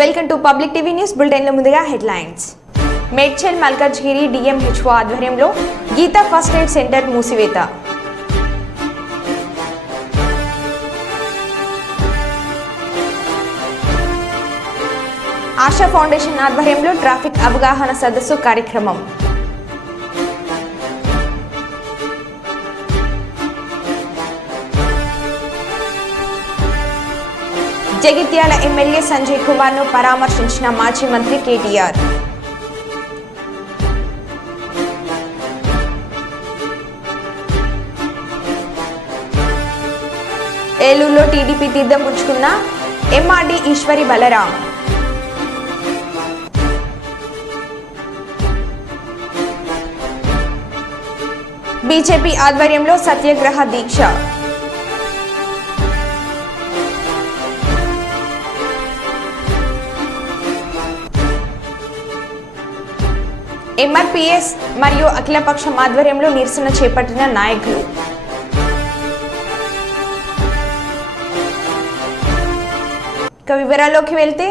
Welcome to public TV news bulletin లో ముందుగా headlines. Medchal Malkajgiri DMHO ఆధ్వర్యంలో గీతా ఫస్ట్ ఎయిడ్ సెంటర్ మూసివేత. ఆశా ఫౌండేషన్ ఆధ్వర్యంలో ట్రాఫిక్ అవగాహన సదస్సు కార్యక్రమం. జగిత్యాల ఎమ్మెల్యే సంజయ్ కుమార్ ను పరామర్శించిన మాజీ మంత్రి కేటీఆర్. ఏలూరులో టీడీపీ తీర్థం పుచ్చుకున్న ఎంఆర్డీ ఈశ్వరి బలరాం. బీజేపీ ఆధ్వర్యంలో సత్యాగ్రహ దీక్ష. ఎంఆర్పీఎస్ మరియు అఖిలపక్షం ఆధ్వర్యంలో నిరసన చేపట్టిన నాయకులు. ఇక వివరాల్లోకి వెళ్తే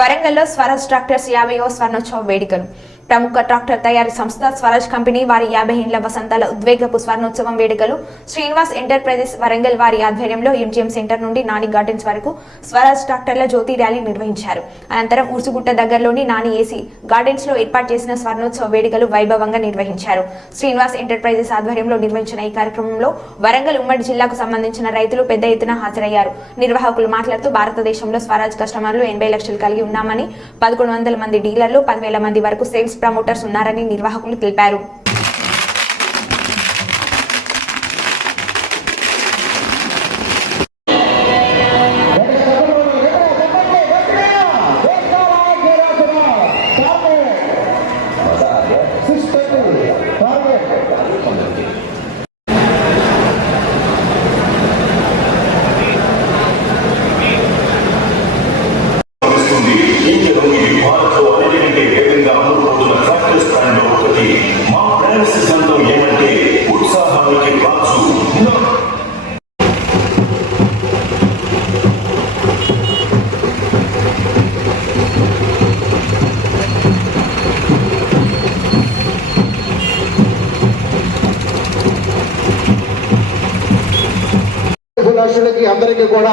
వరంగల్లో స్వరాజ్ ట్రాక్టర్స్ 50వ స్వర్ణోత్సవ వేడుకలు. ప్రముఖ ట్రాక్టర్ తయారీ సంస్థ స్వరాజ్ కంపెనీ వారి 50 ఏండ్ల వసంతాల ఉద్వేగపు స్వర్ణోత్సవం వేడుకలు శ్రీనివాస్ ఎంటర్ప్రైజెస్ వరంగల్ వారి ఆధ్వర్యంలో ఎంజిఎం సెంటర్ నుండి నాని గార్డెన్స్ వరకు స్వరాజ్ ట్రాక్టర్ల జ్యోతి ర్యాలీ నిర్వహించారు. అనంతరం ఉర్సుగుట్ట దగ్గరలోని నాని ఏసీ గార్డెన్స్ లో ఏర్పాటు చేసిన స్వర్ణోత్సవ వేడుకలు వైభవంగా నిర్వహించారు. శ్రీనివాస్ ఎంటర్ప్రైజెస్ ఆధ్వర్యంలో నిర్వహించిన ఈ కార్యక్రమంలో వరంగల్ ఉమ్మడి జిల్లాకు సంబంధించిన రైతులు పెద్ద ఎత్తున హాజరయ్యారు. నిర్వాహకులు మాట్లాడుతూ భారతదేశంలో స్వరాజ్ కస్టమర్లు 80 లక్షలు కలిగి ఉన్నామని, 1100 మంది డీలర్లు, 10,000 మంది వరకు సేల్స్ ప్రమోటర్స్ ఉన్నారని నిర్వాహకులు తెలిపారు. అందరికీ కూడా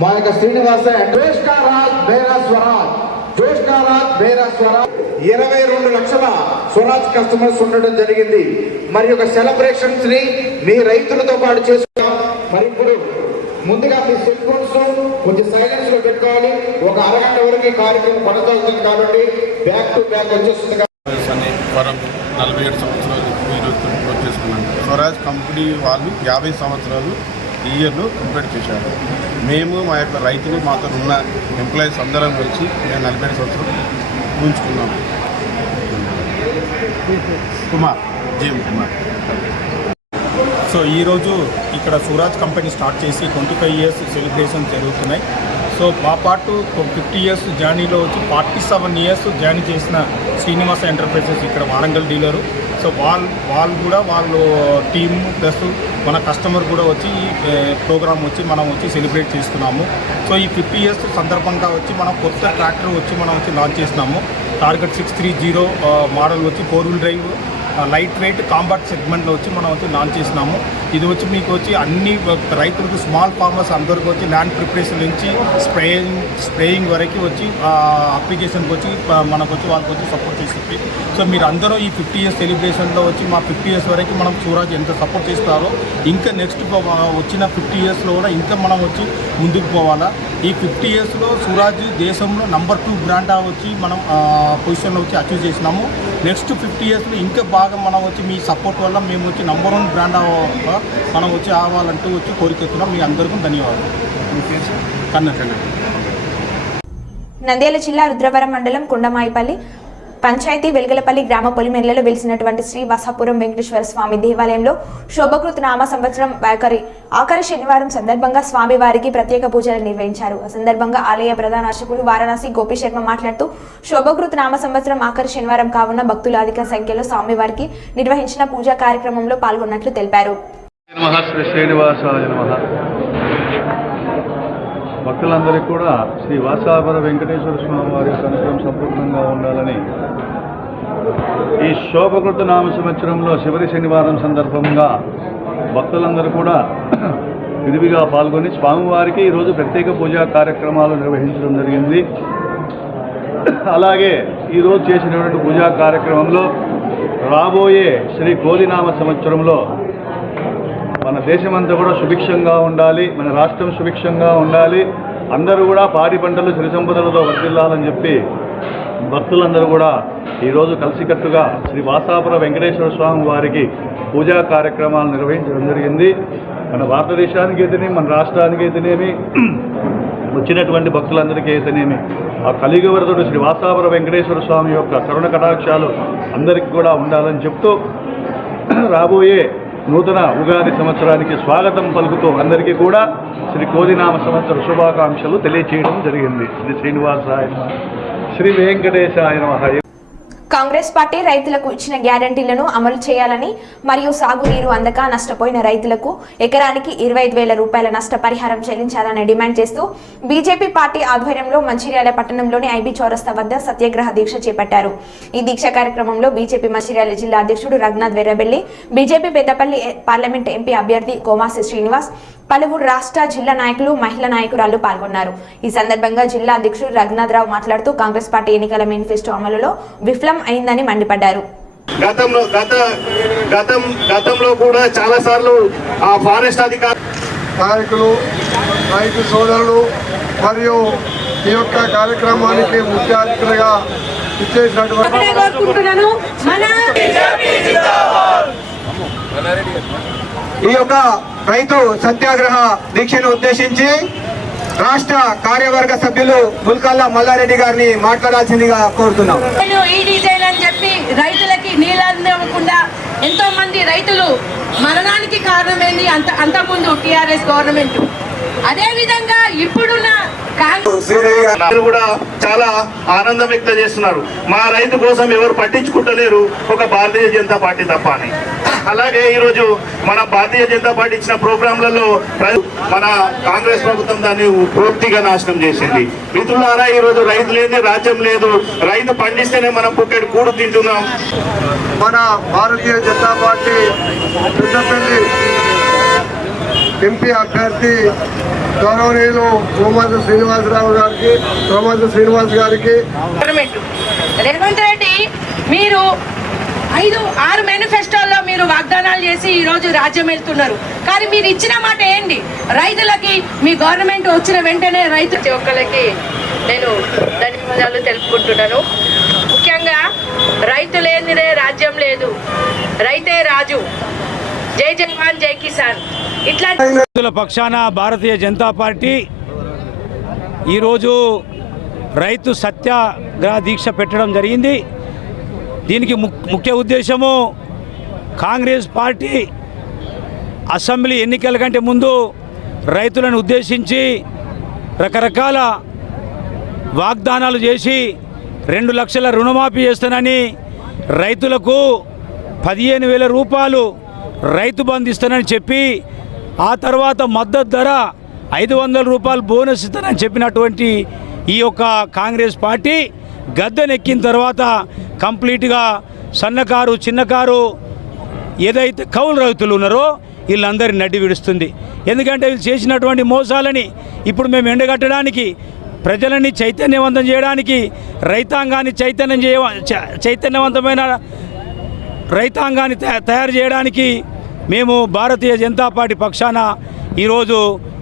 మా యొక్క శ్రీనివాస జోష్ కా రాజ్ మేరా స్వరాజ్, జోష్ కా రాజ్ మేరా స్వరాజ్ 22 లక్షల స్వరాజ్ కస్టమర్స్ ఉండడం జరిగింది. మరి ఒక సెలబ్రేషన్స్ ని మీ రైతులతో పాటు చేసుకున్నాం. మరి ఇప్పుడు ముందుగా మీ సెల్ ఫోన్స్ కొంచెం సైలెన్స్ లో పెట్టుకోవాలి. ఒక అరగంట వరకు ఈ కార్యక్రమం కొనసాగుతుంది కాబట్టి బ్యాక్ టు బ్యాక్ వచ్చేస్తుంది. 47 సంవత్సరాలు ఈరోజు చేసుకున్నాను. స్వరాజ్ కంపెనీ వాళ్ళు 50 సంవత్సరాలు ఈ ఇయర్లో కంప్లీట్ చేశారు. మేము మా యొక్క రైతులు మాతో ఉన్న ఎంప్లాయీస్ అందరం కలిసి మేము 47 సంవత్సరం ఊహించుకున్నాము. కుమార్ జీఎం కుమార్. సో ఈరోజు ఇక్కడ స్వరాజ్ కంపెనీ స్టార్ట్ చేసి 25 ఇయర్స్ సెలబ్రేషన్ జరుగుతున్నాయి. సో మా పాటు 50 ఇయర్స్ జర్నీలో వచ్చి 47 ఇయర్స్ జర్నీ చేసిన శ్రీనివాస ఎంటర్ప్రైజెస్ ఇక్కడ వారంగల్ డీలరు. సో వాళ్ళు కూడా వాళ్ళు టీమ్ ప్లస్ మన కస్టమర్ కూడా వచ్చి ఈ ప్రోగ్రామ్ వచ్చి మనం వచ్చి సెలబ్రేట్ చేస్తున్నాము. సో ఈ 50 ఇయర్స్ సందర్భంగా వచ్చి మనం కొత్త ట్రాక్టర్ వచ్చి మనం వచ్చి లాంచ్ చేసినాము. టార్గెట్ 630 మోడల్ వచ్చి 4-wheel drive light weight combat సెగ్మెంట్లో వచ్చి మనం వచ్చి లాంచ్ చేసినాము. ఇది వచ్చి మీకు వచ్చి అన్ని రైతులకు స్మాల్ ఫార్మర్స్ అందరికీ వచ్చి ల్యాండ్ ప్రిపరేషన్ నుంచి స్ప్రేయింగ్ వరకు వచ్చి అప్లికేషన్కి వచ్చి మనకు వచ్చి వాళ్ళకి వచ్చి సపోర్ట్ చేస్తుంది. సో మీరు అందరూ ఈ 50 ఇయర్స్ సెలబ్రేషన్లో వచ్చి మా 50 ఇయర్స్ వరకు మనం స్వరాజ్ ఎంత సపోర్ట్ చేస్తారో ఇంకా నెక్స్ట్ వచ్చిన 50 ఇయర్స్లో కూడా ఇంకా మనం వచ్చి ముందుకు పోవాలా. ఈ 50 ఇయర్స్లో స్వరాజ్ దేశంలో నంబర్ 2 బ్రాండ్ వచ్చి మనం పొజిషన్లో వచ్చి అచీవ్ చేసినాము. నెక్స్ట్ 50 ఇయర్స్లో ఇంకా బాగా మనం వచ్చి మీ సపోర్ట్ వల్ల మేము వచ్చి నంబర్ 1 బ్రాండ్ మనం వచ్చి అవ్వాలంటూ వచ్చి కోరికెత్తున్నాం. మీ అందరికీ ధన్యవాదాలు. కన్నకండి. నంద్యాల జిల్లా రుద్రవరం మండలం కుండమాయిపల్లి పంచాయతీ వెలుగలపల్లి గ్రామ పొలిమేర్లలో వెలిసినటువంటి శ్రీ వసాపురం వెంకటేశ్వర స్వామి దేవాలయంలో శోభకృత నామ సంవత్సరం ఆఖరి శనివారం సందర్భంగా స్వామివారికి ప్రత్యేక పూజలు నిర్వహించారు. ఆ సందర్భంగా ఆలయ ప్రధాన అర్చకులు వారణాసి గోపి శర్మ మాట్లాడుతూ శోభకృత నామ సంవత్సరం ఆఖరి శనివారం కావున భక్తులు అధిక సంఖ్యలో స్వామివారికి నిర్వహించిన పూజా కార్యక్రమంలో పాల్గొన్నట్లు తెలిపారు. భక్తులందరికీ కూడా శ్రీ వాసాపుర వెంకటేశ్వర స్వామి వారి యొక్క అనుగ్రహం సంపూర్ణంగా ఉండాలని ఈ శోభకృత నామ సంవత్సరంలో చివరి శనివారం సందర్భంగా భక్తులందరూ కూడా విరివిగా పాల్గొని స్వామివారికి ఈరోజు ప్రత్యేక పూజా కార్యక్రమాలు నిర్వహించడం జరిగింది. అలాగే ఈరోజు చేసినటువంటి పూజా కార్యక్రమంలో రాబోయే శ్రీ కోదినామ సంవత్సరంలో మన దేశమంతా కూడా సుభిక్షంగా ఉండాలి, మన రాష్ట్రం సుభిక్షంగా ఉండాలి, అందరూ కూడా పాడి పంటలు సిరి సంపదలతో వర్ధిల్లాలని చెప్పి భక్తులందరూ కూడా ఈరోజు కలిసికట్టుగా శ్రీ వాసాపుర వెంకటేశ్వర స్వామి వారికి పూజా కార్యక్రమాలు నిర్వహించడం జరిగింది. మన భారతదేశానికి అయితేనేమి, మన రాష్ట్రానికి అయితేనేమి, వచ్చినటువంటి భక్తులందరికీ అయితేనేమి ఆ కలియుగ వరదుడు శ్రీ వాసాపుర వెంకటేశ్వర స్వామి యొక్క కరుణ కటాక్షాలు అందరికీ కూడా ఉండాలని చెప్తూ రాబోయే నూతన ఉగాది సంవత్సరానికి స్వాగతం పలుకుతూ అందరికీ కూడా శ్రీ కోదినామ సంవత్సర శుభాకాంక్షలు తెలియచేయడం జరిగింది. శ్రీ శ్రీనివాసాయ నమః, శ్రీ వెంకటేశాయ నమః. కాంగ్రెస్ పార్టీ రైతులకు ఇచ్చిన గ్యారంటీలను అమలు చేయాలని మరియు సాగునీరు అందక నష్టపోయిన రైతులకు ఎకరానికి 25,000 రూపాయల నష్టపరిహారం చెల్లించాలని డిమాండ్ చేస్తూ బీజేపీ పార్టీ ఆధ్వర్యంలో మంచిర్యాల పట్టణంలోని ఐబీ చౌరస్తా వద్ద సత్యాగ్రహ దీక్ష చేపట్టారు. ఈ దీక్ష కార్యక్రమంలో బీజేపీ మంచిర్యాల జిల్లా అధ్యక్షుడు Raghunath Verrabelli, BJP Peddapalli parliament MP అభ్యర్థి కోమాసి శ్రీనివాస్, పలువురు రాష్ట్ర జిల్లా నాయకులు, మహిళా నాయకురాలు పాల్గొన్నారు. ఈ సందర్భంగా జిల్లా అధ్యక్షుడు రఘునాథ్ రావు మాట్లాడుతూ కాంగ్రెస్ పార్టీ ఎన్నికల మేనిఫెస్టో అమలులో విఫలం అయిందని మండిపడ్డారు. గతంలో కూడా చాలా సార్లు ఆ ఫారెస్ట్ అధికారులు, నాయకులు, రైతు సోదరులు మరియు ఈ యొక్క కార్యక్రమానికి ముఖ్య అతిథులుగా ఇచ్చేసినటువంటి ఈ యొక్క రైతు సత్యాగ్రహ దీక్షను ఉద్దేశించి రాష్ట్ర కార్యవర్గ సభ్యులు ముల్కల్లా మల్లారెడ్డి గారిని మాట్లాడాల్సిందిగా కోరుతున్నాం. ఈ డీజైల్ అని చెప్పి రైతులకి నీళ్ళకుండా ఎంతో మంది రైతులు మరణానికి కారణమైంది అంతకుముందు టీఆర్ఎస్ గవర్నమెంట్. అదే విధంగా ఇప్పుడున్న కూడా చాలా ఆనందం వ్యక్తం చేస్తున్నారు. మా రైతు కోసం ఎవరు పట్టించుకుంటలేరు, ఒక భారతీయ జనతా పార్టీ తప్ప అని. అలాగే ఈరోజు మన భారతీయ జనతా పార్టీ ఇచ్చిన ప్రోగ్రాంలలో మన కాంగ్రెస్ ప్రభుత్వం దాన్ని పూర్తిగా నాశనం చేసింది. మిత్రులారా, ఈరోజు రైతు లేని రాజ్యం లేదు. రైతు పండిస్తేనే మనం పుట్టెడు కూడు తింటున్నాం. మన భారతీయ జనతా పార్టీ పెద్దపల్లి ఎంపీ అభ్యర్థి గౌరవనీయులు కోమాసి శ్రీనివాస్ గారికి రేవంత్ రెడ్డి, మీరు 5-6 మేనిఫెస్టోల్లో మీరు వాగ్దానాలు చేసి ఈ రోజు రాజ్యం వెళ్తున్నారు. కానీ మీరు ఇచ్చిన మాట ఏంటి? రైతులకి మీ గవర్నమెంట్ వచ్చిన వెంటనే రైతు ఒక్కరికి నేను ధన్యవాదాలు తెలుపుకుంటున్నాను. ముఖ్యంగా రైతు లేనిదే రాజ్యం లేదు, రైతే రాజు. జై జవాన్ జై కిసాన్. ఇట్లా రైతుల పక్షాన భారతీయ జనతా పార్టీ ఈరోజు రైతు సత్యాగ్రహ దీక్ష పెట్టడం జరిగింది. దీనికి ముఖ్య ఉద్దేశము కాంగ్రెస్ పార్టీ అసెంబ్లీ ఎన్నికల కంటే ముందు రైతులను ఉద్దేశించి రకరకాల వాగ్దానాలు చేసి 2 లక్షల రుణమాఫీ చేస్తానని, రైతులకు 15,000 రూపాయలు రైతు బంధు ఇస్తానని చెప్పి, ఆ తర్వాత మద్దతు ధర 500 రూపాయలు బోనస్ ఇస్తానని చెప్పినటువంటి ఈ యొక్క కాంగ్రెస్ పార్టీ గద్దెనెక్కిన తర్వాత కంప్లీట్గా సన్నకారు, చిన్నకారు ఏదైతే కౌలు రైతులు ఉన్నారో వీళ్ళందరినీ నడ్డి విడుస్తుంది. ఎందుకంటే వీళ్ళు చేసినటువంటి మోసాలని ఇప్పుడు మేము ఎండగట్టడానికి, ప్రజలని చైతన్యవంతం చేయడానికి, రైతాంగాన్ని చైతన్యవంతమైన రైతాంగాన్ని తయారు చేయడానికి మేము భారతీయ జనతా పార్టీ పక్షాన ఈరోజు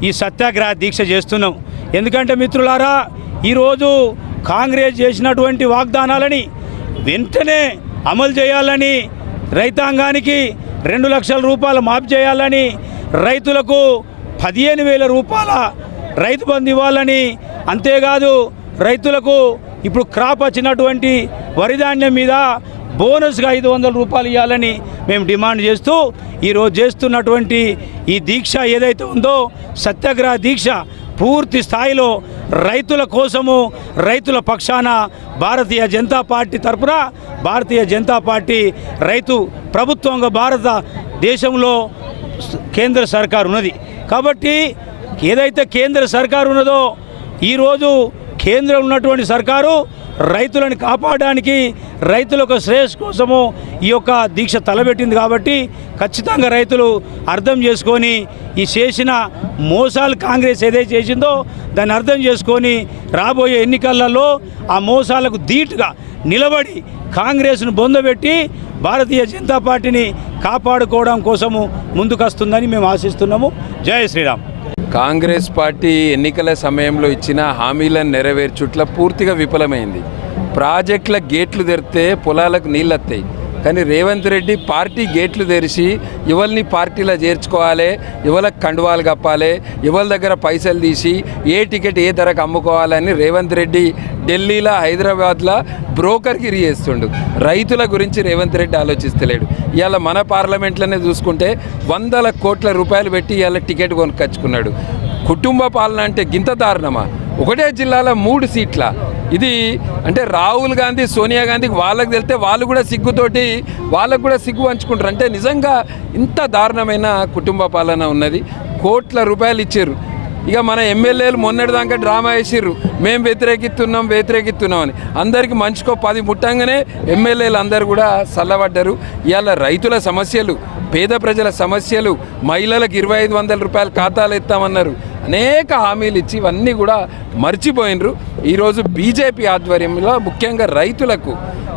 ఈ సత్యాగ్రహ దీక్ష చేస్తున్నాం. ఎందుకంటే మిత్రులారా, ఈరోజు కాంగ్రెస్ చేసినటువంటి వాగ్దానాలని వెంటనే అమలు చేయాలని, రైతాంగానికి 2 లక్షల రూపాయలు మాఫీ చేయాలని, రైతులకు 15,000 రూపాయల రైతు బంధు ఇవ్వాలని, అంతేకాదు రైతులకు ఇప్పుడు క్రాప్ వచ్చినటువంటి వరి ధాన్యం మీద బోనస్గా 500 రూపాయలు ఇవ్వాలని మేము డిమాండ్ చేస్తూ ఈరోజు చేస్తున్నటువంటి ఈ దీక్ష ఏదైతే ఉందో సత్యాగ్రహ దీక్ష పూర్తి స్థాయిలో రైతుల కోసము, రైతుల పక్షాన భారతీయ జనతా పార్టీ తరపున భారతీయ జనతా పార్టీ రైతు ప్రభుత్వంగా భారతదేశంలో కేంద్ర సర్కారు ఉన్నది. కాబట్టి ఏదైతే కేంద్ర సర్కారు ఉన్నదో ఈరోజు కేంద్రం ఉన్నటువంటి సర్కారు రైతులను కాపాడడానికి రైతులకు శ్రేయస్ కోసము ఈ యొక్క దీక్ష తలబెట్టింది కాబట్టి ఖచ్చితంగా రైతులు అర్థం చేసుకొని ఈ చేసిన మోసాలు కాంగ్రెస్ ఏదైతే చేసిందో దాన్ని అర్థం చేసుకొని రాబోయే ఎన్నికలలో ఆ మోసాలకు ధీటుగా నిలబడి కాంగ్రెస్ను బొందబెట్టి భారతీయ జనతా పార్టీని కాపాడుకోవడం కోసము ముందుకొస్తుందని మేము ఆశిస్తున్నాము. జై శ్రీరామ్. కాంగ్రెస్ పార్టీ ఎన్నికల సమయంలో ఇచ్చిన హామీలను నెరవేర్చుట్ల పూర్తిగా విఫలమైంది. ప్రాజెక్టుల గేట్లు తెరిస్తే పొలాలకు నీళ్ళు వస్తాయి, కానీ రేవంత్ రెడ్డి పార్టీ గేట్లు తెరిచి ఎవరిని పార్టీలో చేర్చుకోవాలి, ఎవరికి కండువాలు కప్పాలి, ఎవరి దగ్గర పైసలు తీసి ఏ టికెట్ ఏ ధరకు అమ్ముకోవాలని రేవంత్ రెడ్డి ఢిల్లీలో హైదరాబాద్లో బ్రోకర్గిరి చేస్తుండు. రైతుల గురించి రేవంత్ రెడ్డి ఆలోచిస్తలేడు. ఇవాళ మన పార్లమెంట్లోనే చూసుకుంటే 100 కోట్ల రూపాయలు పెట్టి ఇవాళ టికెట్ కొనుక్కొచ్చుకున్నాడు. కుటుంబ పాలన అంటే గింత దారుణమా? ఒకటే జిల్లాలో 3 సీట్ల. ఇది అంటే రాహుల్ గాంధీ, సోనియా గాంధీకి వాళ్ళకి తెలితే వాళ్ళు కూడా సిగ్గుతోటి వాళ్ళకు కూడా సిగ్గు పంచుకుంటారు. అంటే నిజంగా ఇంత దారుణమైన కుటుంబ పాలన ఉన్నది. కోట్ల రూపాయలు ఇచ్చారు. ఇక మన ఎమ్మెల్యేలు మొన్నటిదాకా డ్రామా వేసిర్రు, మేము వ్యతిరేకిస్తున్నాం అని. అందరికీ మంచుకో 10 ముట్టంగానే ఎమ్మెల్యేలు అందరూ కూడా చల్లబడ్డారు. ఇవాళ రైతుల సమస్యలు, పేద ప్రజల సమస్యలు, మహిళలకు 2500 రూపాయల ఖాతాలు ఎత్తామన్నారు. అనేక హామీలు ఇచ్చి ఇవన్నీ కూడా మర్చిపోయినరు. ఈరోజు బీజేపీ ఆధ్వర్యంలో ముఖ్యంగా రైతులకు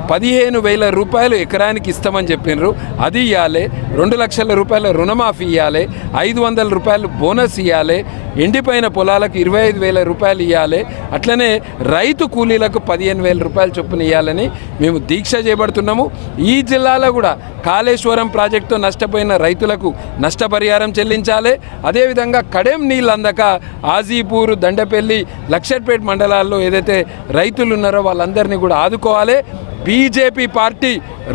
15,000 రూపాయలు ఎకరానికి ఇస్తామని చెప్పినారు. అది ఇవ్వాలి. 2 లక్షల రూపాయల రుణమాఫీ ఇవ్వాలి. 500 రూపాయలు బోనస్ ఇవ్వాలి. ఎండిపోయిన పొలాలకు 25,000 రూపాయలు ఇవ్వాలి. అట్లనే రైతు కూలీలకు 15,000 రూపాయలు చొప్పున ఇవ్వాలని మేము దీక్ష చేపడుతున్నాము. ఈ జిల్లాలో కూడా కాళేశ్వరం ప్రాజెక్టుతో నష్టపోయిన రైతులకు నష్టపరిహారం చెల్లించాలి. అదేవిధంగా కడెం నీళ్ళు అందక ఆజీపూర్, దండపల్లి, లక్షర్పేట మండలాల్లో ఏదైతే రైతులు ఉన్నారో వాళ్ళందరినీ కూడా ఆదుకోవాలి. బీజేపీ పార్టీ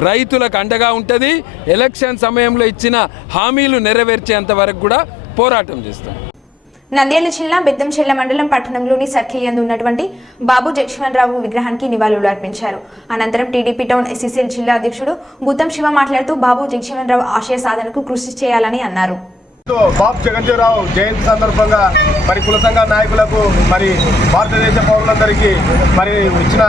రైతులకు అండగా ఉంటుంది. ఎలక్షన్ సమయంలో ఇచ్చిన హామీలు నెరవేర్చేంత వరకు కూడా పోరాటం చేస్తాం. నంద్యాల జిల్లా బెద్దంచెర్ల మండలం పట్టణంలోని సర్కిల్ యందు ఉన్నటువంటి బాబు జగజీవన్రావు విగ్రహానికి నివాళులు అర్పించారు. అనంతరం టీడీపీ టౌన్ ఎస్సీసీఎల్ జిల్లా అధ్యక్షుడు బుత్తం శివ మాట్లాడుతూ బాబు జగజీవన్రావు ఆశయ సాధనకు కృషి చేయాలని అన్నారు. బాబు జగజీవన్రావు జయంతి సందర్భంగా మరి కుల సంఘ నాయకులకు, మరి భారతదేశ పౌరులందరికీ మరి ఇచ్చిన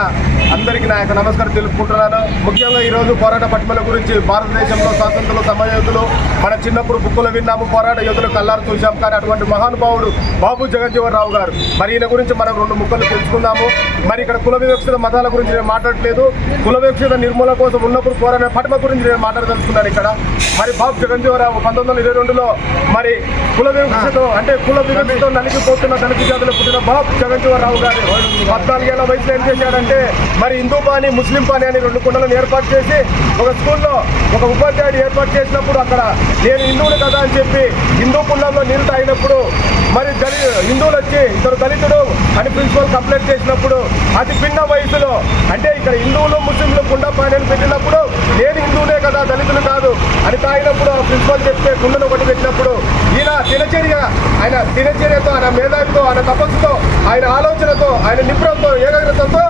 అందరికీ నా యొక్క నమస్కారం తెలుపుకుంటున్నాను. ముఖ్యంగా ఈరోజు పోరాట పటిమల గురించి భారతదేశంలో స్వాతంత్రులు, సమరయోధులు మన చిన్నప్పుడు బుక్కులు విన్నాము, పోరాట యోధులు కల్లారు చూసాం. కానీ అటువంటి మహానుభావుడు బాబు జగజీవన్రావు గారు. మరి ఈయన గురించి మనం 2 ముక్కలు తెలుసుకుందాము. మరి ఇక్కడ కుల వివక్షిత మతాల గురించి నేను మాట్లాడలేదు. కుల వివక్షిత నిర్మూలన కోసం ఉన్నప్పుడు పోరాట పటిమ గురించి నేను మాట్లాడదలుచుకున్నాను ఇక్కడ. మరి బాబు జగజీవన్రావు 1922లో మరి కుల వివక్షతో అంటే కుల వివక్షతో నలిగిపోతున్న దళిత జాతులు పుట్టిన బాబు జగజీవన్రావు గారు 14 ఏళ్ల వయసులో ఏం చేశాడంటే మరి హిందూ పాని, ముస్లిం పాని అని 2 కుండలను ఏర్పాటు చేసి ఒక స్కూల్లో ఒక ఉపాధ్యాయుడు ఏర్పాటు చేసినప్పుడు అక్కడ నేను హిందువులు కదా అని చెప్పి హిందూ కుండంలో నీళ్ళు తాగినప్పుడు మరి హిందువులు వచ్చి ఇతరు దళితుడు అని ప్రిన్సిపల్ కంప్లైంట్ చేసినప్పుడు అతి చిన్న వయసులో అంటే ఇక్కడ హిందువులు, ముస్లింలు కుండ పాని అని పెట్టినప్పుడు నేను హిందువులే కదా దళితులు కాదు అని తాగినప్పుడు ఆ ప్రిన్సిపల్ చెప్తే కుండను ఒకటి పెట్టినప్పుడు ఈయన దినచర్యతో, ఆయన మేధావితో, ఆయన తపస్సుతో, ఆయన ఆలోచనతో, ఆయన నిపుణంతో, ఏకాగ్రతతో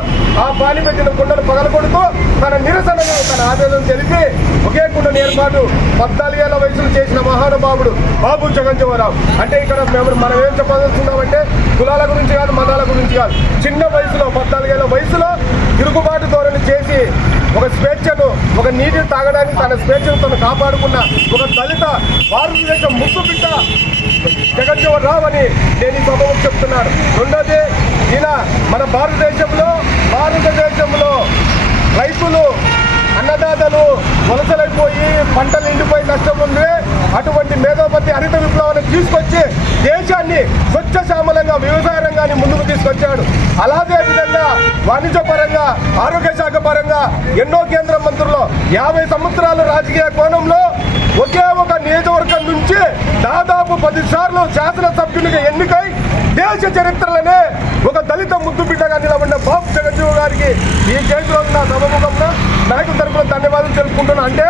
ఆ పాని పెట్టిన కుండను పగలగొడుతూ తన నిరసనను, తన ఆవేదన తెలిపి ఒకే కుండను ఏర్పాటు 14 ఏళ్ల వయసులో చేసిన మహానుభావుడు బాబు జగజీవన్రావు. అంటే ఇక్కడ మనం ఏం చెప్పదలుచుకున్నామంటే కులాల గురించి కాదు, మతాల గురించి కాదు. చిన్న వయసులో 14 ఏళ్ల వయసులో తిరుగుబాటు ధోరణి చేసి ఒక స్వేచ్ఛను, ఒక నీటిని తాగడానికి తన స్వేచ్ఛను తను కాపాడుకున్న ఒక దళిత భారతదేశం ముక్కు బిడ్డ జగజీవన్రావు అని నేను ఈ సభకు చెప్తున్నాను. రెండోది, ఈయన మన భారతదేశంలో రైతులు, అన్నదాతలు వలసలైపోయి పంటలు ఎండిపోయి నష్టం ఉంది. అటువంటి మేధోపతి హరిత విప్లవాన్ని తీసుకొచ్చి దేశాన్ని స్వచ్ఛ శ్యామలంగా వ్యవసాయ రంగాన్ని ముందుకు తీసుకొచ్చాడు. అలాగే విధంగా వాణిజ్య పరంగా, ఆరోగ్య శాఖ పరంగా ఎన్నో కేంద్ర మంత్రులు 50 సంవత్సరాల రాజకీయ కోణంలో ఒకే ఒక నియోజకవర్గం నుంచి దాదాపు 10 సార్లు శాసనసభ్యునిగా ఎన్నికై దేశ చరిత్రలోనే ఒక దళిత ముద్దు బిడ్డగా నిలబడిన బాబు జగజీవన్ గారికి ఈ కేసులో నా సభముఖంలో నాయకుల తరఫున ధన్యవాదాలు తెలుపుకుంటున్నా. అంటే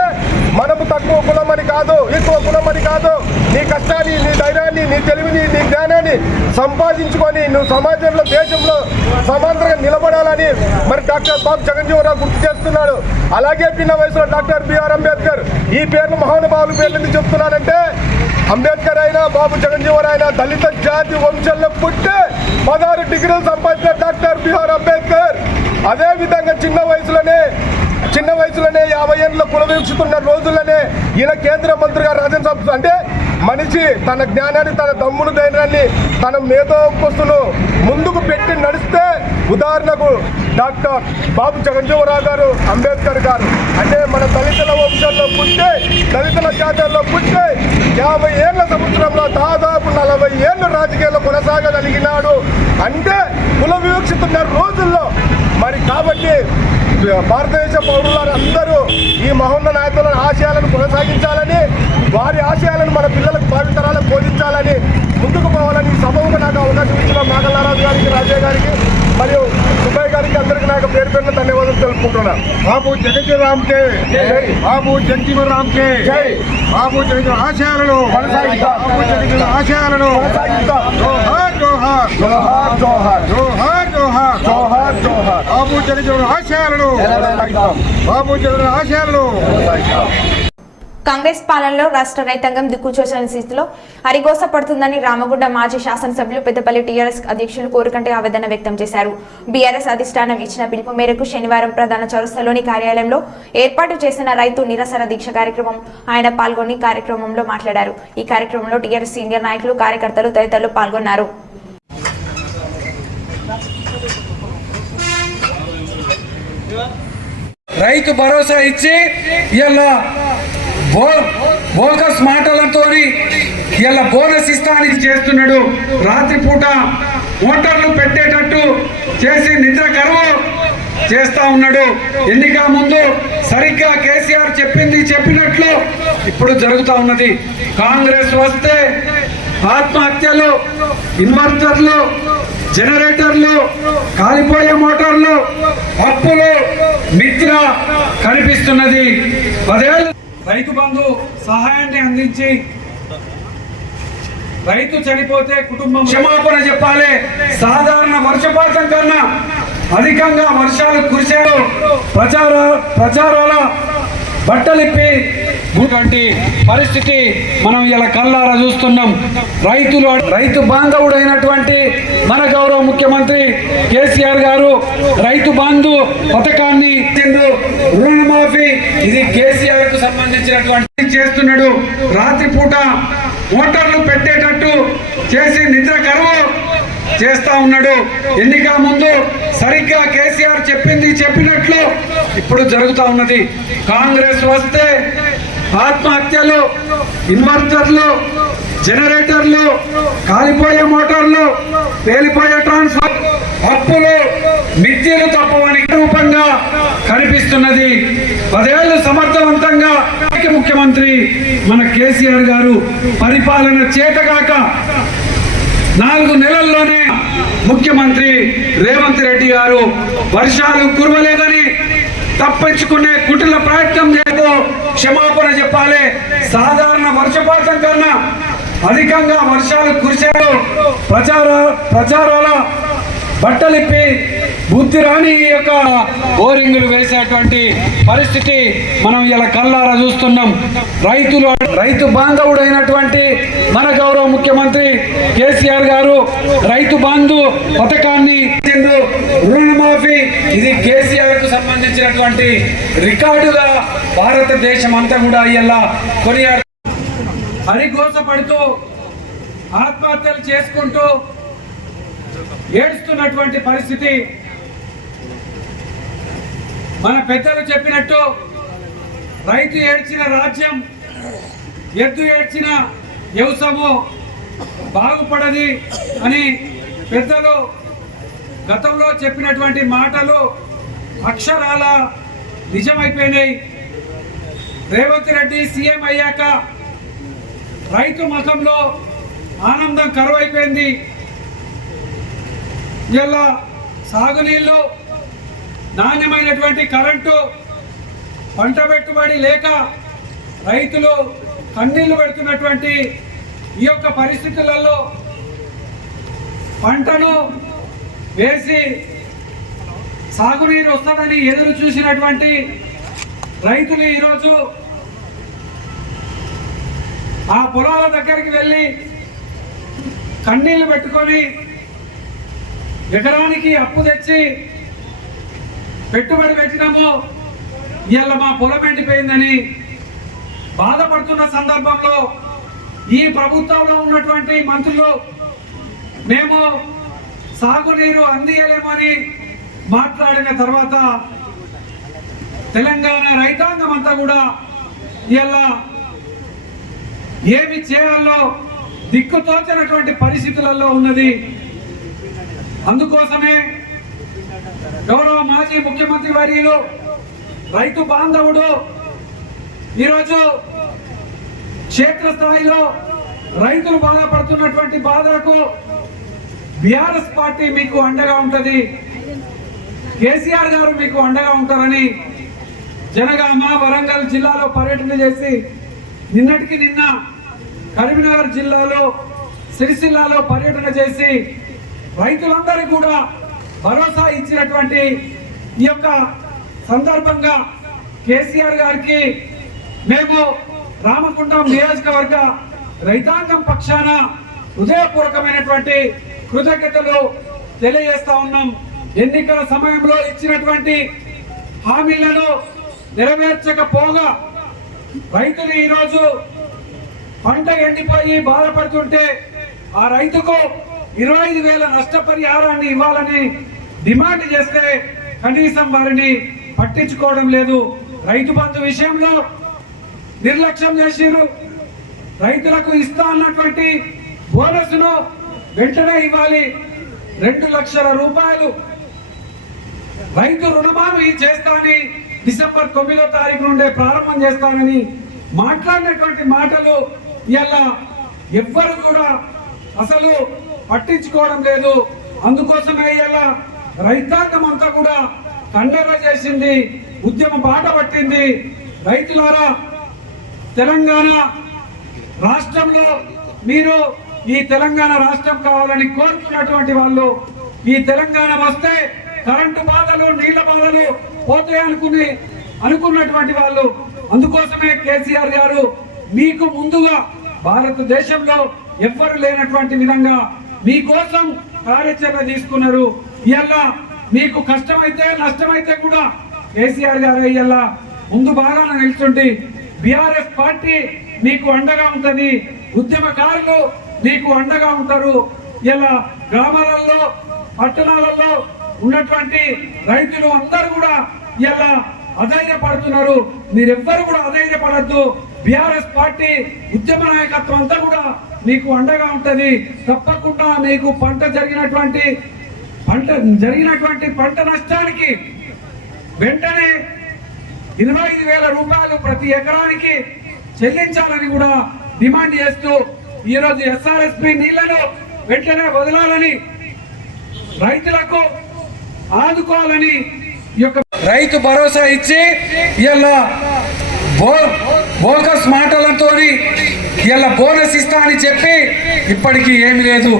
మనము తక్కువ కులమని కాదు, ఎక్కువ కులమని కాదు, నీ కష్టాన్ని, నీ ధైర్యాన్ని, నీ తెలివిని, నీ జ్ఞానాన్ని సంపాదించుకొని నువ్వు సమాజంలో, దేశంలో సమాంతరంగా నిలబడాలని అని మరి డాక్టర్ బాబు జగన్జీవనరావు గుర్తు చేస్తున్నాడు. అలాగే పిన్న వయసులో డాక్టర్ బిఆర్ అంబేద్కర్. ఈ పేర్లు మహానుభావుల పేర్లు ఎందుకు చెప్తున్నానంటే అంబేద్కర్ అయినా బాబు జగన్జీవన్ అయినా దళిత జాతి వంశంలో పుట్టి 16 డిగ్రీలు సంపాదించిన డాక్టర్ బిఆర్ అంబేద్కర్. అదేవిధంగా చిన్న వయసులోనే 50 ఏళ్ళలో కులవీక్షిస్తున్న రోజుల్లోనే ఈయన కేంద్ర మంత్రిగా రాజ్యసభ అంటే మనిషి తన జ్ఞానాన్ని, తన దమ్మును, ధైర్యాన్ని, తన మేధోపస్తును ముందుకు పెట్టి నడిస్తే ఉదాహరణకు డాక్టర్ బాబు జగన్జీవనరావు గారు, అంబేద్కర్ గారు అంటే మన దళితుల వంశంలో పుట్టి, దళితుల జాతరలో పుట్టి 50 ఏళ్ల సంవత్సరంలో దాదాపు 40 ఏళ్ళు రాజకీయాల్లో కొనసాగగలిగినాడు అంటే కుల వివక్షితున్న రోజుల్లో. మరి కాబట్టి భారతదేశ పౌరులందరూ ఈ మహోన్నత నాయకుల ఆశయాలను కొనసాగించాలని, వారి ఆశయాలను మన పిల్లలకు భావితరాలకు బోధించాలని ముందుకు పోవాలని ఈ సభకు నాకు అవకాశం ఇచ్చిన నాగల్లారాజు గారికి, రాజయ్య గారికి మరియు సుబ్బయ్య గారికి అందరికీ నాకు పేరు పేరున ధన్యవాదాలు తెలుపుకుంటున్నాను. బాబు జగజ్జీవన్ కే జై, బాబు జగజ్జీవన్ కే జై, బాబు జగజ్జీవన్ ఆశయాలను కొనసాగిద్దాం, బాబు జగజ్జీవన్ ఆశయాలను కొనసాగిద్దాం. జోహార్ జోహార్ జోహార్ జోహార్ జోహార్ జోహార్ జోహార్ జోహార్. బాబు జగజ్జీవన్ ఆశయాలను కొనసాగిద్దాం, బాబు జగజ్జీవన్ ఆశయాలను కొనసాగిద్దాం. కాంగ్రెస్ పాలనలో రాష్ట్ర రైతాంగం దిక్కుచోచని స్థితిలో అరిగోసపడుతుందని రామగుండ మాజీ శాసనసభ్యులు పెద్దపల్లి టీఆర్ఎస్ అధ్యక్షులు కోరుకంటే ఆవేదన వ్యక్తం చేశారు. బీఆర్ఎస్ అధిష్టానం ఇచ్చిన పిలుపు మేరకు శనివారం ప్రధాన చౌరస్తాలోని కార్యాలయంలో ఏర్పాటు చేసిన రైతు నిరసన దీక్ష కార్యక్రమం ఆయన పాల్గొని కార్యక్రమంలో మాట్లాడారు. ఈ కార్యక్రమంలో టీఆర్ఎస్ సీనియర్ నాయకులు, కార్యకర్తలు తదితరులు పాల్గొన్నారు. రైతు భరోసా ఇచ్చి ఇలా బోగస్ మాటలతో ఇలా బోనస్ ఇస్తానికి చేస్తున్నాడు. రాత్రిపూట మోటార్లు పెట్టేటట్టు చేసి నిద్ర కరువు చేస్తా ఉన్నాడు. ఎన్నిక ముందు సరిగ్గా కేసీఆర్ చెప్పినట్లు ఇప్పుడు జరుగుతూ ఉన్నది. కాంగ్రెస్ వస్తే ఆత్మహత్యలు, ఇన్వర్టర్లు, జనరేటర్లు, కాలిపోయే మోటార్లు, అప్పులు మిత్ర కనిపిస్తున్నది. 10 ఏళ్ళు రైతు బంధు సహాయాన్ని అందించి రైతు చనిపోతే కుటుంబం క్షమాపణ చెప్పాలి. సాధారణ వర్షపాతం కన్నా అధికంగా వర్షాలు కురిసేలు ప్రచారాల బట్టలిప్పి ఇటువంటి పరిస్థితి మనం ఇలా కళ్ళారా చూస్తున్నాం. రైతు బాంధవుడైనటువంటి మన గౌరవ ముఖ్యమంత్రి కేసీఆర్ గారు రైతు బంధు పథకాన్ని రుణమాఫీ ఇది కేసీఆర్ కు సంబంధించినటువంటి చేస్తున్నాడు. రాత్రిపూట మోటార్లు పెట్టేటట్టు చేసి నిద్ర కరువు చేస్తా ఉన్నాడు. ఎన్నిక ముందు సరిగ్గా కేసీఆర్ చెప్పినట్లు ఇప్పుడు జరుగుతూ ఉన్నది. కాంగ్రెస్ వస్తే ఆత్మహత్యలు, ఇన్వర్టర్లు, జనరేటర్లు, కాలిపోయే మోటార్లు, పేలిపోయే ట్రాన్స్ఫర్, అప్పులు మిత్యలు తప్పవని రూపంగా కనిపిస్తున్నది. 10 ఏళ్ళు సమర్థవంతంగా ముఖ్యమంత్రి మన కేసీఆర్ గారు పరిపాలన చేతగాక 4 నెలల్లోనే ముఖ్యమంత్రి రేవంత్ రెడ్డి గారు వర్షాలు కురవలేదని తప్పించుకునే కుటిల ప్రయత్నం చేయదు. క్షమాపణ చెప్పాలి. సాధారణ వర్షపాతం కన్నా అధికంగా వర్షాలు కురిసేలు ప్రచారాల బట్టలిప్పి బుద్ధి రాని యొక్క బోరింగులు వేసేటువంటి పరిస్థితి మనం ఇలా కళ్ళారా చూస్తున్నాం. రైతు బాంధవుడైనటువంటి మన గౌరవ ముఖ్యమంత్రి కేసీఆర్ గారు రైతు బంధు పథకాన్ని రుణమాఫీ ఇది కేసీఆర్ కు సంబంధించినటువంటి రికార్డుగా భారతదేశం అంతా కూడా ఇలా కొనియాడు. హరిగోసపడుతూ ఆత్మహత్యలు చేసుకుంటూ ఏడుస్తున్నటువంటి పరిస్థితి. మన పెద్దలు చెప్పినట్టు రైతు ఏడ్చిన రాజ్యం, ఎద్దు ఏడ్చిన వ్యవసాయము బాగుపడది అని పెద్దలు గతంలో చెప్పినటువంటి మాటలు అక్షరాల నిజమైపోయినాయి. రేవంత్ రెడ్డి సీఎం అయ్యాక రైతు ముఖంలో ఆనందం కరువైపోయింది. ఇలా సాగునీళ్ళు, నాణ్యమైనటువంటి కరెంటు, పంట పెట్టుబడి లేక రైతులు కన్నీళ్లు పెడుతున్నటువంటి ఈ యొక్క పరిస్థితులలో పంటను వేసి సాగునీరు వస్తుందని ఎదురు చూసినటువంటి రైతులు ఈరోజు ఆ పొలాల దగ్గరికి వెళ్ళి కన్నీళ్లు పెట్టుకొని ఎకరానికి అప్పు తెచ్చి పెట్టుబడి పెట్టినాము, ఇవాళ మా పొలం ఎండిపోయిందని బాధపడుతున్న సందర్భంలో ఈ ప్రభుత్వంలో ఉన్నటువంటి మంత్రులు మేము సాగునీరు అందియలేమని మాట్లాడిన తర్వాత తెలంగాణ రైతాంగం అంతా కూడా ఇలా ఏమి చేయాలో దిక్కుతోచనటువంటి పరిస్థితులలో ఉన్నది. అందుకోసమే గౌరవ మాజీ ముఖ్యమంత్రి వర్యులు రైతు బాంధవుడు ఈరోజు క్షేత్రస్థాయిలో రైతులు బాధపడుతున్నటువంటి బాధలకు బీఆర్ఎస్ పార్టీ మీకు అండగా ఉంటుంది, కేసీఆర్ గారు మీకు అండగా ఉంటారని జనగామ వరంగల్ జిల్లాలో పర్యటన చేసి నిన్నటికి నిన్న కరీంనగర్ జిల్లాలో సిరిసిల్లాలో పర్యటన చేసి రైతులందరికీ కూడా భరోసా ఇచ్చినటువంటి ఈ యొక్క సందర్భంగా కేసీఆర్ గారికి మేము రామకుండం నియోజకవర్గ రైతాంగం పక్షాన హృదయపూర్వకమైనటువంటి కృతజ్ఞతలు తెలియజేస్తా ఉన్నాం. ఎన్నికల సమయంలో ఇచ్చినటువంటి హామీలను నెరవేర్చకపోగా రైతులు ఈరోజు పంట ఎండిపోయి బాధపడుతుంటే ఆ రైతుకు 25,000 నష్టపరిహారాన్ని ఇవ్వాలని డిమాండ్ చేస్తే కనీసం వారిని పట్టించుకోవడం లేదు. రైతు బంధు విషయంలో నిర్లక్ష్యం చేసిరు. రైతులకు ఇస్తా అన్నటువంటి బోనస్ను వెంటనే ఇవ్వాలి, 2 లక్షల రూపాయలు రైతు రుణమాఫీ చేస్తానని డిసెంబర్ 9వ తారీఖు నుండే ప్రారంభం చేస్తానని మాట్లాడినటువంటి మాటలు ఇలా ఎవ్వరు కూడా అసలు పట్టించుకోవడం లేదు. అందుకోసమే ఇలా రైతాంగం అంతా కూడా కండెర్ర చేసింది, ఉద్యమ బాట పట్టింది. రైతులారా, తెలంగాణ రాష్ట్రంలో మీరు ఈ తెలంగాణ రాష్ట్రం కావాలని కోరుతున్నటువంటి వాళ్ళు, ఈ తెలంగాణ వస్తే కరెంటు బాధలు నీళ్ల బాధలు పోతాయి అనుకున్నటువంటి వాళ్ళు, అందుకోసమే కేసీఆర్ గారు మీకు ముందుగా భారతదేశంలో ఎవ్వరు లేనటువంటి విధంగా మీకోసం కార్యాచరణ తీసుకున్నారు. ఇవాళ మీకు కష్టమైతే నష్టమైతే కూడా కేసీఆర్ గారు ఇవాళ ముందు భాగాన నిల్చుండి బీఆర్ఎస్ పార్టీ మీకు అండగా ఉంటుంది, ఉద్యమకారులు మీకు అండగా ఉంటారు. ఇలా గ్రామాలలో పట్టణాలలో ఉన్నటువంటి రైతులు అందరూ కూడా ఇలా అధైర్యపడుతున్నారు. మీరెవ్వరు కూడా అధైర్యపడద్దు. బీఆర్ఎస్ పార్టీ ఉద్యమ నాయకత్వం అంతా కూడా మీకు అండగా ఉంటది. తప్పకుండా మీకు జరిగినటువంటి పంట నష్టానికి వెంటనే 25,000 రూపాయలు ప్రతి ఎకరానికి చెల్లించాలని కూడా డిమాండ్ చేస్తూ ఈరోజు ఎస్ఆర్ఎస్పి నీళ్లను వెంటనే వదలాలని, రైతులకు ఆదుకోవాలని ఈ యొక్క రైతు భరోసా ఇచ్చి ఇలా బోగస్ మాటలతో ఇలా బోనస్ ఇస్తా అని చెప్పి ఇప్పటికీ ఏమి లేదు.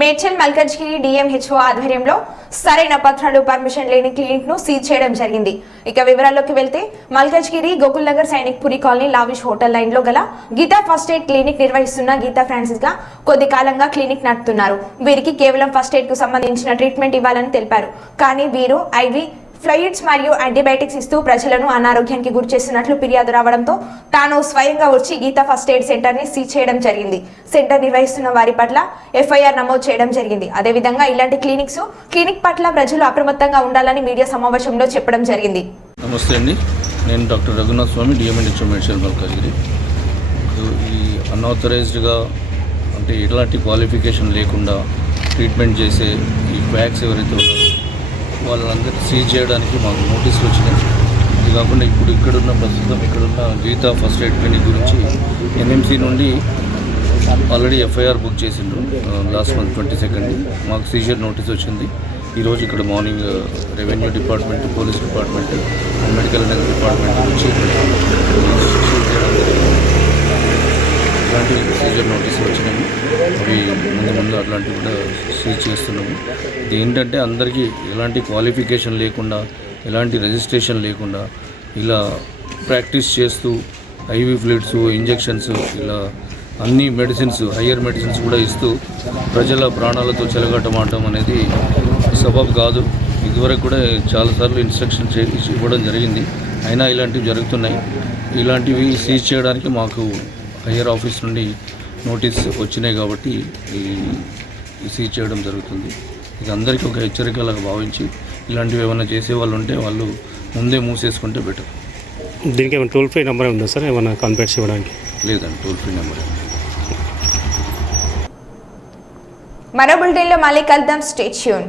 మేడ్చల్ మల్కజ్గిరి డిఎంహెచ్ఓ ఆధ్వర్యంలో సరైన పత్రాలు పర్మిషన్ లేని క్లినిక్ ను సీజ్ చేయడం జరిగింది. ఇక వివరాల్లోకి వెళ్తే మల్కజ్గిరి గోకుల్ నగర్ సైనిక్ పురి కాలనీ లావిష్ హోటల్ లైన్ లో గల గీతా ఫస్ట్ ఎయిడ్ క్లినిక్ నిర్వహిస్తున్న గీతా ఫ్రాన్సిస్ గా కొద్ది కాలంగా క్లినిక్ నడుపుతున్నారు. వీరికి కేవలం ఫస్ట్ ఎయిడ్ కు సంబంధించిన ట్రీట్మెంట్ ఇవ్వాలని తెలిపారు. కానీ వీరు ఐవి ఫ్లూయిడ్స్ మరియు యాంటీబయాటిక్స్ ఇస్తూ ప్రజలను అనారోగ్యానికి గురి చేస్తున్నట్లు ఫిర్యాదు రావడంతో తాను స్వయంగా వచ్చి గీతా ఫస్ట్ ఎయిడ్ సెంటర్ ని సీజ్ చేయడం జరిగింది. సెంటర్ నిర్వహిస్తున్న వారి పట్ల ఎఫ్ఐఆర్ నమోదు చేయడం జరిగింది. అదేవిధంగా ఇలాంటి క్లినిక్ పట్ల ప్రజలు అప్రమత్తంగా ఉండాలని మీడియా సమావేశంలో చెప్పడం జరిగింది. నమస్తే అండి, నేను డాక్టర్ రఘునాథ్ స్వామి, డిఎంహెచ్ఓ మేడ్చల్ మల్కజ్గిరి. ఈ అన్ఆథరైజ్డ్గా అంటే ఎలాంటి క్వాలిఫికేషన్ లేకుండా ట్రీట్మెంట్ చేసే ఈ బ్యాగ్స్ ఎవరైతే ఉన్నారో వాళ్ళందరినీ సీజ్ చేయడానికి మాకు నోటీసులు వచ్చినాయి. ఇది కాకుండా ఇప్పుడు ప్రస్తుతం ఇక్కడున్న గీతా ఫస్ట్ ఎయిడ్ క్లినిక్ గురించి ఎన్ఎంసీ నుండి ఆల్రెడీ ఎఫ్ఐఆర్ బుక్ చేసిండ్రు. లాస్ట్ మంత్ 22 మాకు సీజర్ నోటీస్ వచ్చింది. ఈరోజు ఇక్కడ morning revenue department, police department, medical and health department నుంచి ఎలాంటి సీజర్ నోటీసులు వచ్చినాయి, అవి ముందు అట్లాంటివి కూడా సీజ్ చేస్తున్నాము. ఇది ఏంటంటే అందరికీ ఎలాంటి క్వాలిఫికేషన్ లేకుండా, ఎలాంటి రిజిస్ట్రేషన్ లేకుండా ఇలా ప్రాక్టీస్ చేస్తూ ఐవీ ఫ్లూయిడ్స్, ఇంజెక్షన్స్, ఇలా అన్ని మెడిసిన్స్, హయ్యర్ మెడిసిన్స్ కూడా ఇస్తూ ప్రజల ప్రాణాలతో చెలగట్టమాటం అనేది సబబు కాదు. ఇదివరకు కూడా చాలాసార్లు ఇన్స్ట్రక్షన్ ఇవ్వడం జరిగింది, అయినా ఇలాంటివి జరుగుతున్నాయి. ఇలాంటివి సీజ్ చేయడానికి మాకు హయ్యర్ ఆఫీస్ నుండి నోటీస్ వచ్చినాయి కాబట్టి ఈ సీజ్ చేయడం జరుగుతుంది. ఇది అందరికీ ఒక హెచ్చరికలాగా భావించి ఇలాంటివి ఏమైనా చేసే వాళ్ళు ఉంటే వాళ్ళు ముందే మూసేసుకుంటే బెటర్. దీనికి ఏమైనా టోల్ ఫ్రీ నెంబర్ ఉందా సార్, ఏమైనా కంప్లైంట్స్ ఇవ్వడానికి? లేదండి, టోల్ ఫ్రీ నెంబర్. మరో బులెటిన్లో మళ్ళీ కలుద్దాం. Stay tune.